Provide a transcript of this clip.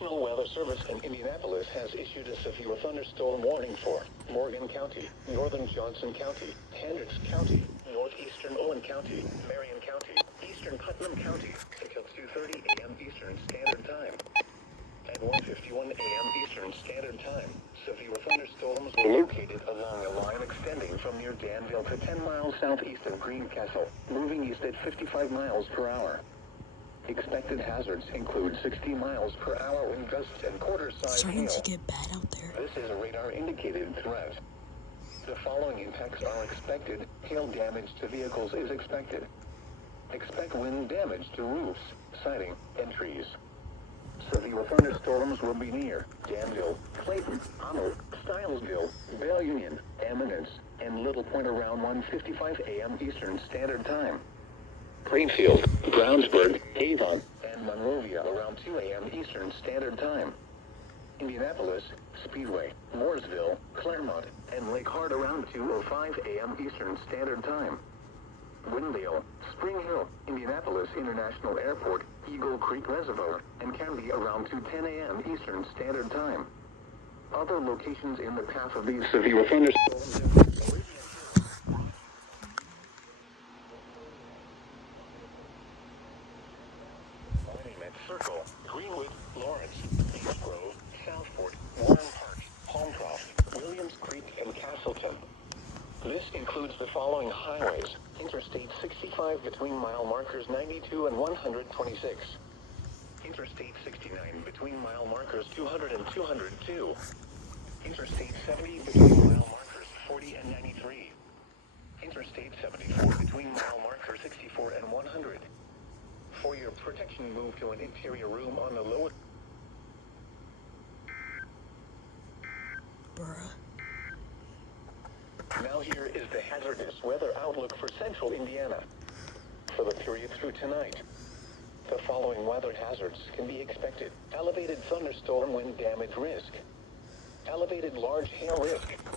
National Weather Service in Indianapolis has issued a severe thunderstorm warning for Morgan County, Northern Johnson County, Hendricks County, Northeastern Owen County, Marion County, Eastern Putnam County until 2:30 a.m. Eastern Standard Time. At 1:51 a.m. Eastern Standard Time, severe thunderstorms were located along a line extending from near Danville to 10 miles southeast of Greencastle, moving east at 55 miles per hour. Expected hazards include 60 miles per hour wind gusts and quarter-size Starting hail. to get bad out there. This is a radar-indicated threat. The following impacts are expected. Hail damage to vehicles is expected. Expect wind damage to roofs, siding, and trees. Severe thunderstorms will be near Danville, Clayton, Arnold, Stylesville, Bell Union, Eminence, and Little Point around 1:55 a.m. Eastern Standard Time. Plainfield, Brownsburg, Avon, and Monrovia around 2 a.m. Eastern Standard Time. Indianapolis, Speedway, Mooresville, Claremont, and Lake Hart around 2:05 a.m. Eastern Standard Time. Windale, Spring Hill, Indianapolis International Airport, Eagle Creek Reservoir, and Canby around 2:10 a.m. Eastern Standard Time. Other locations in the path of these severe thunderstorms Circle, Greenwood, Lawrence, East Grove, Southport, Warren Park, Holmcroft, Williams Creek, and Castleton. This includes the following highways: Interstate 65 between mile markers 92 and 126. Interstate 69 between mile markers 200 and 202. Interstate 70 between mile markers 40 and 93. Interstate 74 between mile markers 64 and 100. For your protection, move to an interior room on the lower. Bruh. Now here is the hazardous weather outlook for central Indiana. For the period through tonight, the following weather hazards can be expected: elevated thunderstorm wind damage risk, elevated large hail risk,